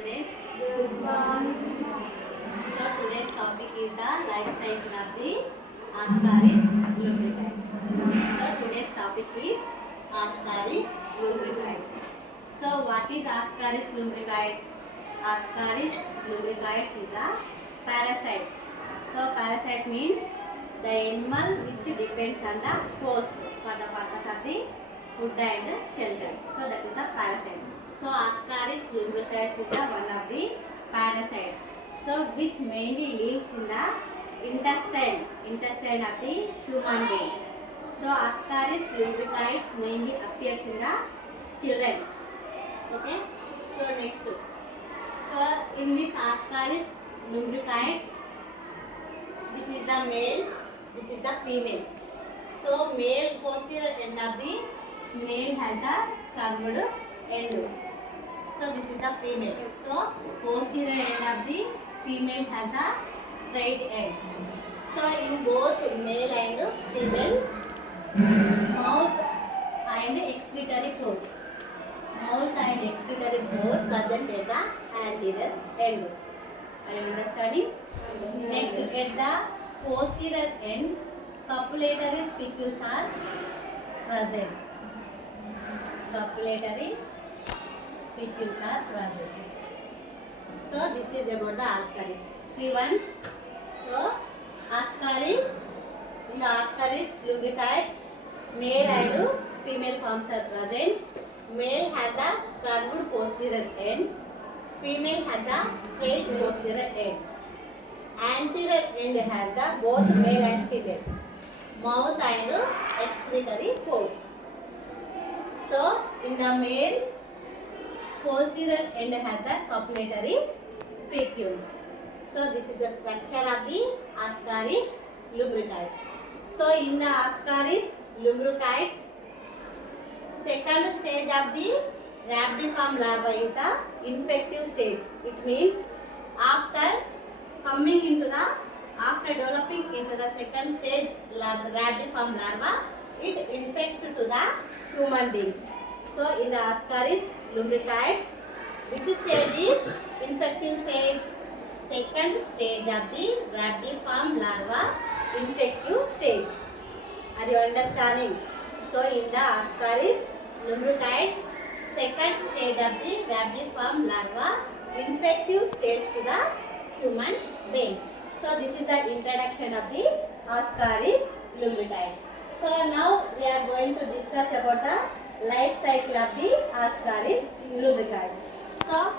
Today, good morning. So today's topic is the life cycle of the Ascaris lubricants. So today's topic is Ascaris lubricants. So what is Ascaris lubricants? Ascaris lubricants is a parasite. So parasite means the animal which depends on the host for the purpose of the food and shelter. So that is the parasite. So Ascaris lubricans is the one of the parasite. So which mainly lives in the intestine of the human beings. So Ascaris lubricans mainly appears in the children. Okay. So next. So in this Ascaris lubricants, this is the male, this is the female. So male posterior end of the male has the curved end. So this is the female. So posterior end of the female has the straight end. So in both male and female, mouth and excretory pore. Mouth and excretory pore present at the anterior end. Are you understanding? Next, at the posterior end, copulatory spicules are present. Copulatory spicules are present. So this is about the Ascaris. See once. So Ascaris, in the Ascaris lubricants, male and female forms are present. Male has the curved posterior end. Female has the straight posterior end. Anterior end has the both male and female. Mouth and excretory pore. So in the male, posterior end has the copulatory spicules. So this is the structure of the Ascaris lubricants. So in the Ascaris lubricants, second stage of the rhabdiform larva is the infective stage. It means after developing into the second stage rhabdiform larva, it infects to the human beings. So in the Ascaris lubricants, which stage is infective stage? Second stage of the rhabdiform larva, infective stage. Are you understanding? So in the Ascaris lubricants, second stage of the rhabdiform larva, infective stage to the human beings. So this is the introduction of the Ascaris lubricants. So now we are going to discuss about the life cycle of the Ascaris lubricants. So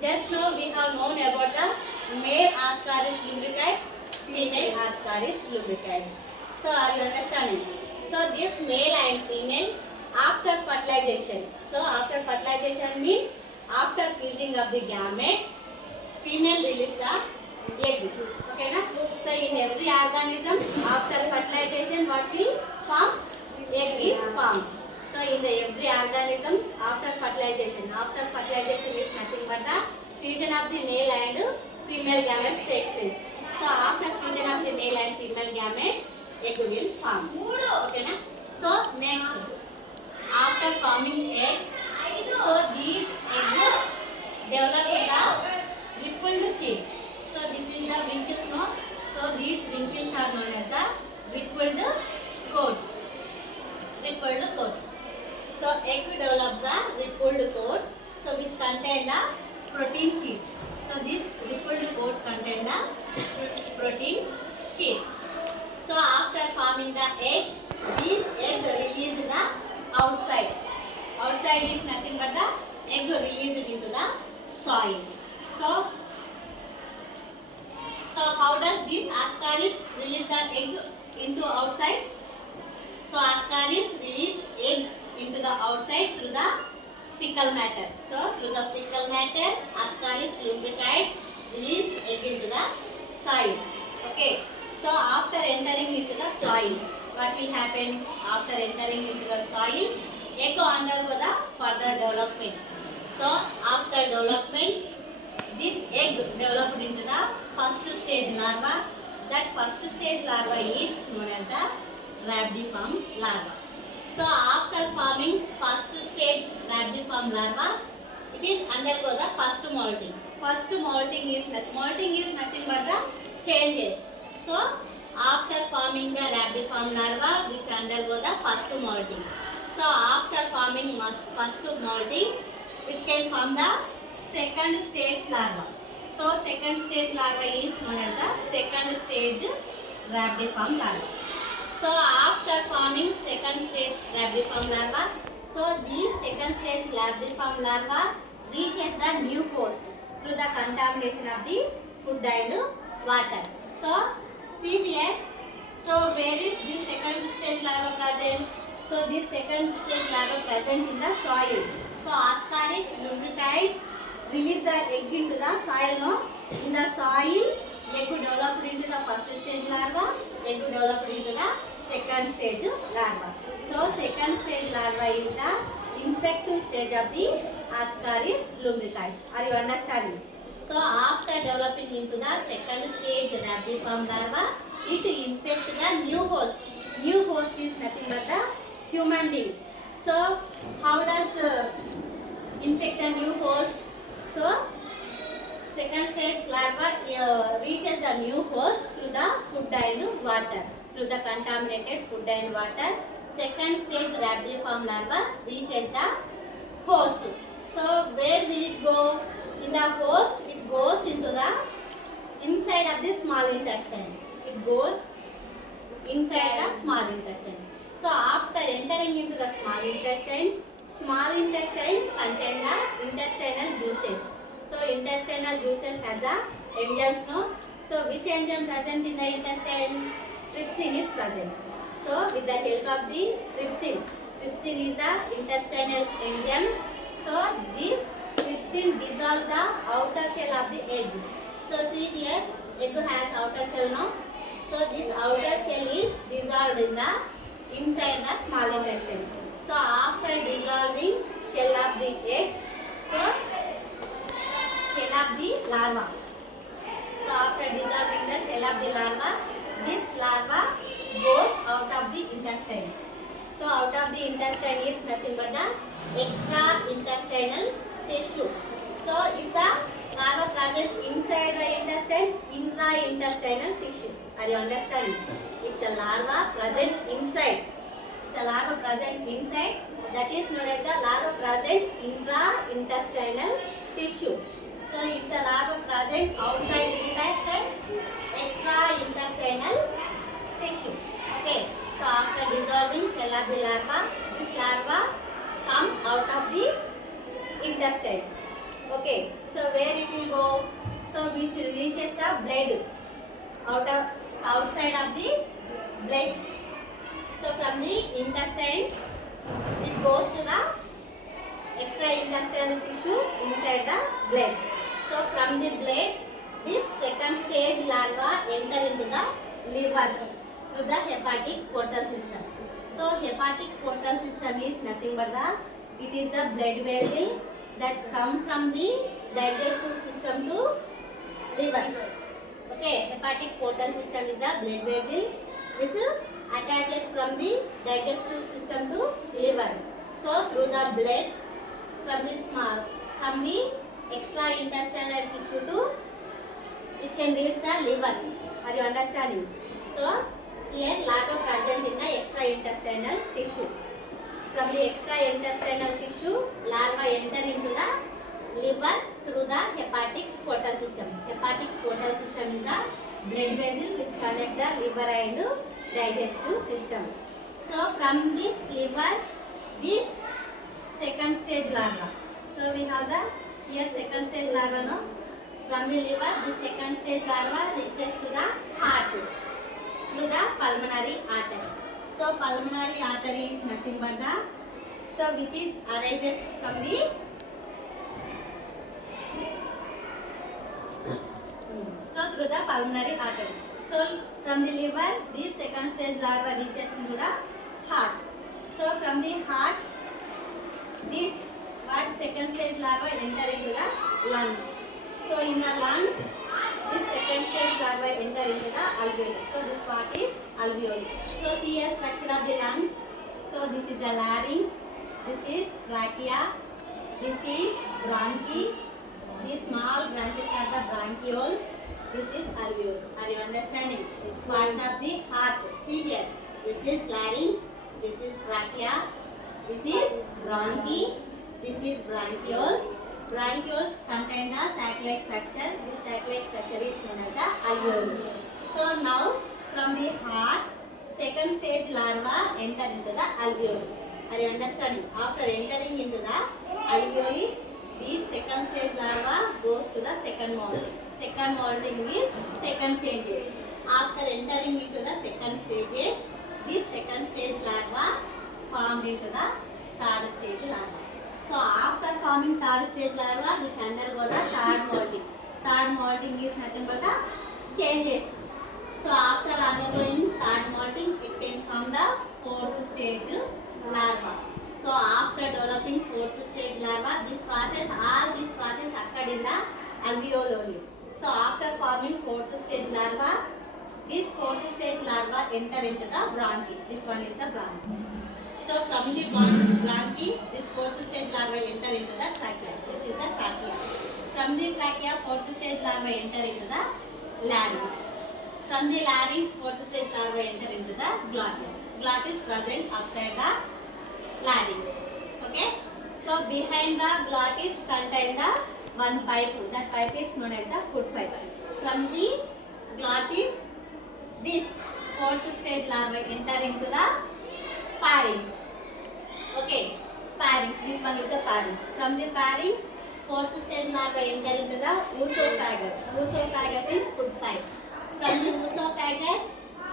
just now we have known about the male Ascaris lubricants, female Ascaris lubricants. So are you understanding? So this male and female after fertilization. So after fertilization means after fusing of the gametes, female release the egg. Okay na? So in every organism after fertilization what will form? Egg is formed. So in the every organism after fertilization is nothing but the fusion of the male and female gametes takes place. So after fusion of the male and female gametes, egg will form. Okay na? So next, after forming egg, so these eggs develop the rippled sheet. So this is the wrinkles, no? So these wrinkles are known as the rippled coat. Rippled coat. So egg develops the rippled coat, so which contain the protein sheet. So this rippled coat contain the protein sheet. So after forming the egg, this egg released the outside. Outside is nothing but the egg released into the soil. So how does this Ascaris release the egg into outside? So Ascaris release egg into the outside through the fecal matter. So through the fecal matter, Ascaris lubricants release egg into the soil. Okay. So after entering into the soil, what will happen? After entering into the soil, egg undergo the further development. So after development, this egg developed into the first stage larva. That first stage larva is known as the rhabdiform larva. So after forming first stage rhabdiform larva, it is undergo the first molting. First molting is nothing but the changes. So after forming the rhabdiform larva which undergo the first molting. So after forming first molting which can form the second stage larva. So second stage larva is known as the second stage rhabdiform larva. So after forming second stage rhabdiform larva, so this second stage rhabdiform larva reaches the new host through the contamination of the food and water. So see here, so where is this second stage larva present? So this second stage larva present in the soil. So Ascaris lubricates release the egg into the soil. No, in the soil, egg developed into the first stage larva, egg developed into the second stage larva. So second stage larva is the infective stage of the Ascaris lumbricoides. Are you understanding? So after developing into the second stage rhabdiform larva, it infects the new host. New host is nothing but the human being. So how does infect the new host? So second stage larva reaches the new host through the food and water. Through the contaminated food and water, second stage rhabdiform larva reaches the host. So where will it go? In the host, it goes into the inside of the small intestine. It goes inside the small intestine. So after entering into the small intestine contain the intestinal juices. So intestinal juices have the enzymes. No? So which enzyme present in the intestine? Trypsin is present. So with the help of the trypsin is the intestinal enzyme. So this trypsin dissolves the outer shell of the egg. So see here, egg has outer shell, no? So this outer shell is dissolved in the inside the small intestine. So after dissolving shell of the egg, so shell of the larva. So after dissolving the shell of the larva, this larva goes out of the intestine. So out of the intestine is nothing but the extra-intestinal tissue. So if the larva present inside the intestine, intra-intestinal tissue. Are you understanding? If the larva present inside, that is known as the larva present intra-intestinal tissue. So if the larva present outside intestine, extra-intestinal tissue. Okay. So after dissolving shell of the larva, this larva come out of the intestine. Okay. So where it will go? So which reaches the blood outside of the blood. So from the intestine, it goes to the extra-intestinal tissue inside the blood. So from the blood, this second stage larva enter into the liver through the hepatic portal system. So hepatic portal system is nothing but it is the blood vessel that come from the digestive system to liver. Okay, hepatic portal system is the blood vessel which attaches from the digestive system to liver. So through the blood from the extra-intestinal tissue to it can reach the liver. Are you understanding? So here larva present in the extra-intestinal tissue. From the extra-intestinal tissue, larva enter into the liver through the hepatic portal system. Hepatic portal system is the blood vessel which connect the liver and digestive system. So from this liver, this second stage larva. So we have the here second stage larva, no? From the liver, the second stage larva reaches to the heart through the pulmonary artery. So pulmonary artery is nothing but which is arises from the through the pulmonary artery. So from the liver, this second stage larva reaches into the heart. So from the heart, this second stage larva enter into the lungs. So in the lungs, this second stage larva enter into the alveoli. So this part is alveoli. So here structure of the lungs. So this is the larynx, this is trachea, This is bronchi. These small branches are the bronchioles. This is alveolus. Are you understanding? It's parts of the heart. See here. This is larynx. This is trachea. This is bronchi. This is bronchioles. Bronchioles contain the sac-like structure. This sac-like structure is known as the alveolus. So now from the heart, second stage larva enter into the alveoli. Are you understanding? After entering into the alveoli, this second stage larva goes to the second molding. Second molding is second changes. After entering into the second stages, this second stage larva formed into the third stage larva. So after forming third stage larva, which undergo the third molding. Third molding is nothing but the changes. So after undergoing third molding, it can form the fourth stage larva. So after developing fourth stage larva, all this process occurred in the alveoli only. So after forming fourth stage larva, this fourth stage larva enter into the bronchi. This one is the bronchi. So from the bronchi, this fourth stage larva enter into the trachea. This is the trachea. From the trachea, fourth stage larva enter into the larynx. From the larynx, fourth stage larva enter into the glottis. Glottis present outside the larynx. Okay. So behind the glottis contain the one pipe. That pipe is known as the food pipe. From the glottis, this fourth stage larva enter into the pharynx. Okay, pharynx. This one is the pharynx. From the pharynx, fourth stage larva enter into the oesophagus. Oesophagus is food pipe. From the oesophagus,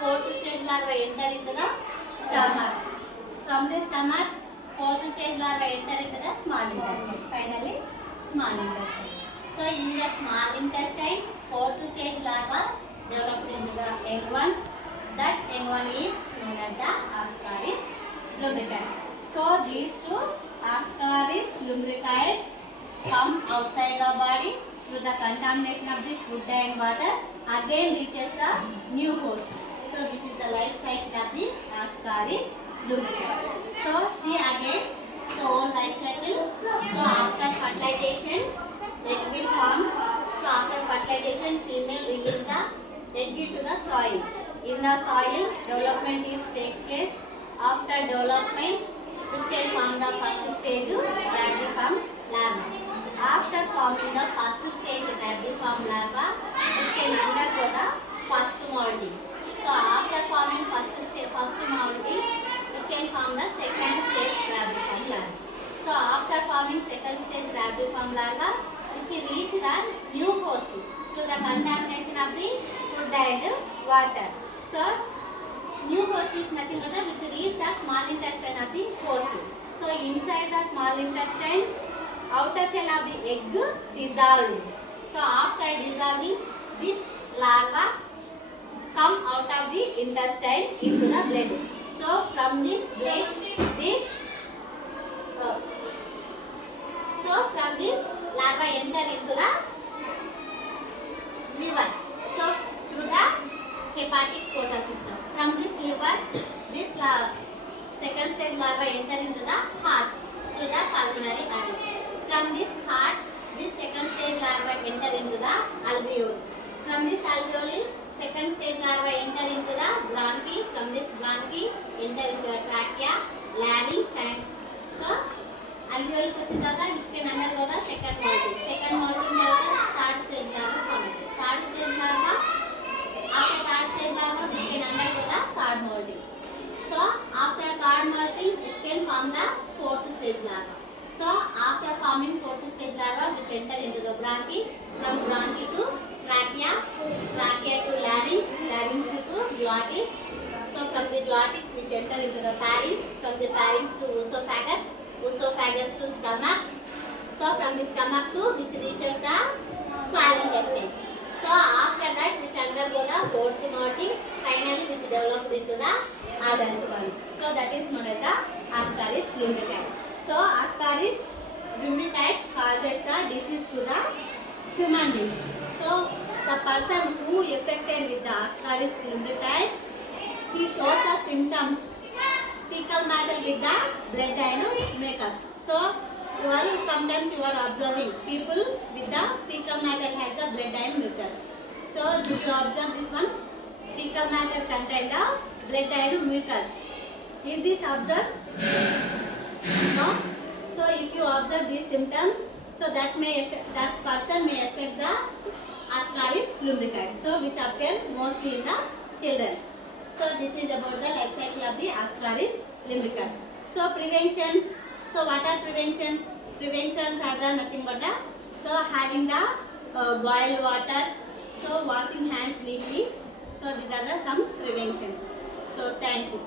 fourth stage larva enter into the stomach. From the stomach, fourth stage larva enter into the small intestine. Finally, small intestine. So in the small intestine, fourth stage larva developed into the young one. That young one is known as the Ascaris lumbricoides. So these two Ascaris lumbricoides come outside the body through the contamination of the food and water, again reaches the new host. So this is the life cycle of the Ascaris lumbricoides. So see again the whole life cycle. So after fertilization, egg will form. So after fertilization, female release the egg into the soil. In the soil, development takes place. After development, which can form the first stage, radiform larva. After forming the first stage, radiform larva, which can undergo the first molding. So after forming first molding, it can form the second stage radiform larva. So after forming second stage radiform larva, which reach the new host through the contamination of the food and water. So new host is nothing but which reach the small intestine of the host. So inside the small intestine, outer shell of the egg dissolved. So after dissolving, this larva come out of the intestine into the blood. So from this blood, from this larva enter into the liver. So through the hepatic portal system. From this liver, this second stage larva enter into the heart through the pulmonary artery. From this heart, this second stage larva enter into the alveoli. From this alveoli, second stage larva enter into the bronchi. From this bronchi, enter into the trachea, larynx, and so alveoli వచ్చిన తర్వాత which can undergo the second molding. Second molding తర్వాత third stage larva formed. Third stage larva, after third stage larva, which can undergo the third molding. So after third molding, it can form the fourth stage larva. So after forming fourth stage larva, which enter into the bronchi, from bronchi to trachea, trachea to larynx, larynx to glottis. So from the glottis, which enter into the pharynx, from the pharynx to oesophagus, oesophagus to stomach. So from the stomach to which reaches the small intestine. So after that, which undergo the fourth molding, finally which develops into the adult ones. So that is known as the Ascaris lumbricoides. So Ascaris lumbricoides causes the disease to the human beings. So the person who affected with the Ascaris lumbricoides, he shows the symptoms, fecal matter with the blood and mucus. So sometimes you are observing people with the fecal matter has the blood and mucus. So did you observe this one? Fecal matter contain the blood and mucus. Is this observed? No. So if you observe these symptoms, so that person may affect the Ascaris lumbricoides, so which appear mostly in the children. So this is about the life cycle of the Ascaris lumbricoides. So preventions. So what are preventions? Preventions are the nothing but the having the boiled water. So washing hands neatly. So these are the some preventions. So thank you.